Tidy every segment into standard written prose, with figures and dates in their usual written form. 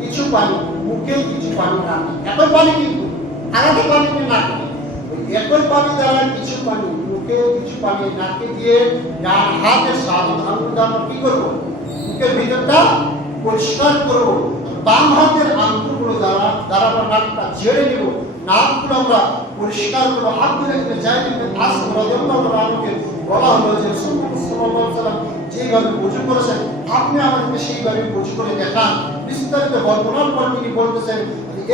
কিছু পানি মুখে, কিছু পানি নাকে, একই পানি কিন্তু আলাদা পানি নাকে, ওই একই পানি দ্বারা কিছু পানি মুখে, কিছু পানি নাকে দিয়ে ডান হাতের সাবধান আমরা কি করবো, মুখের ভিতরটা পরিষ্কার করবো, বাম হাতের আঙ্গুলগুলো দ্বারা আমরা নাকটা ঝেড়ে নেব, নাকগুলো আমরা পরিষ্কার করবো। হাতগুলো যাই আমাকে বলা হলো যে যেভাবে উজু করেছেন আপনি আমাদেরকে সেইভাবে উজু করে দেখান। বিস্তারিত বর্ণনার পর তিনি বলতেছেন,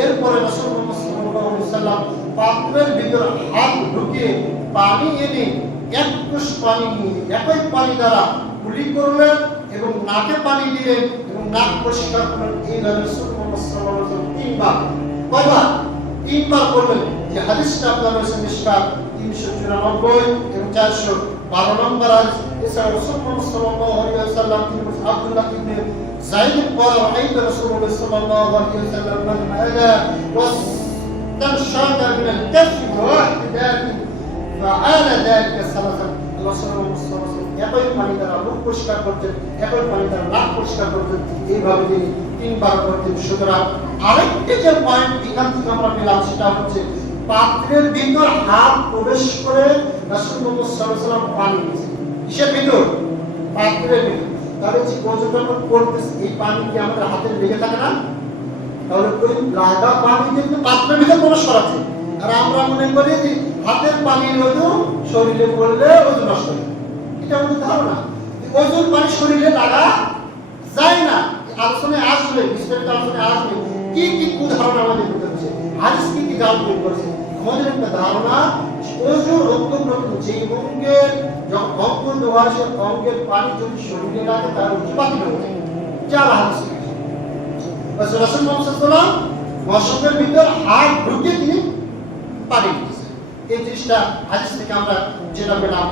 এরপরে রাসূলুল্লাহ সাল্লাল্লাহু আলাইহি ওয়াসাল্লাম পাত্রের ভিতরে হাত ঢুকিয়ে পানি এনে এক কুশ পানি নিয়ে একই পানি দ্বারা কুলি করলেন এবং নাকে পানি দিলেন এবং নাক পরিষ্কার করলেন। এইভাবে রাসূলুল্লাহ সাল্লাল্লাহু আলাইহি ওয়াসাল্লাম তিনবার করলেন। যে হাদিসটা আপনার রয়েছে মিশকাত 394 এবং 412 নম্বর হাদিস। এছাড়া রাসূলুল্লাহ সাল্লাল্লাহু আলাইহি ওয়াসাল্লাম তিনি আব্দুল্লাহ ইবনে যায়েদ বলেন, রাআইতু রাসূলুল্লাহ সাল্লাল্লাহু আলাইহি ওয়াসাল্লাম মান আলা واستنشق من الكف واحدة فعال ذلك ثلاثة। রাসূলুল্লাহ সাল্লাল্লাহু আলাইহি ওয়াসাল্লাম একই পানি দ্বারা মুখ পরিষ্কার করতেন, একই পানি দ্বারা নাক পরিষ্কার করতেন, এইভাবে তিনি তিনবার করতেন। সুতরাং আরেকটি যে পয়েন্ট এখান থেকে আমরা পেলাম সেটা হচ্ছে পাত্রের ভিতর হাত প্রবেশ করে রাসূলুল্লাহ সাল্লাল্লাহু আলাইহি ওয়াসাল্লাম পানি দিয়েছেন। কিসের ভিতর? পাত্রের ভিতর। তাহলে যে ওজুটা আমরা করতেছি এই পানি কি আমাদের হাতে লেগে থাকে না? তাহলে ওই লাগা পানি কিন্তু পাত্রের ভিতর প্রবেশ করাচ্ছে। আর আমরা মনে করি যে হাতের পানির ওজু শরীরে পড়লে ওজু নষ্ট হয়, এটা আমাদের ধারণা। ওজুর পানি শরীরে লাগা যায় না। আলোচনায় আসবে, বিস্তারিত আলোচনায় আসবে কি কি উদাহরণ আমাদের ভিতরে আছে, হাদিস কি কি গাল বের করেছে। আমাদের একটা ধারণা ওজুর অন্তর্গত যে অঙ্গের যখন অঙ্গ দেওয়া সে অঙ্গের পানি যদি শরীরে লাগে তার ওজু বাতিল হয়ে যায়। চার হাদিস রাসূলুল্লাহ সাল্লাল্লাহু আলাইহি ওয়াসাল্লাম মশকের ভিতর হাত ঢুকিয়ে তিনি পানি দিয়েছেন। এই জিনিসটা হাদিস থেকে আমরা যেটা পেলাম।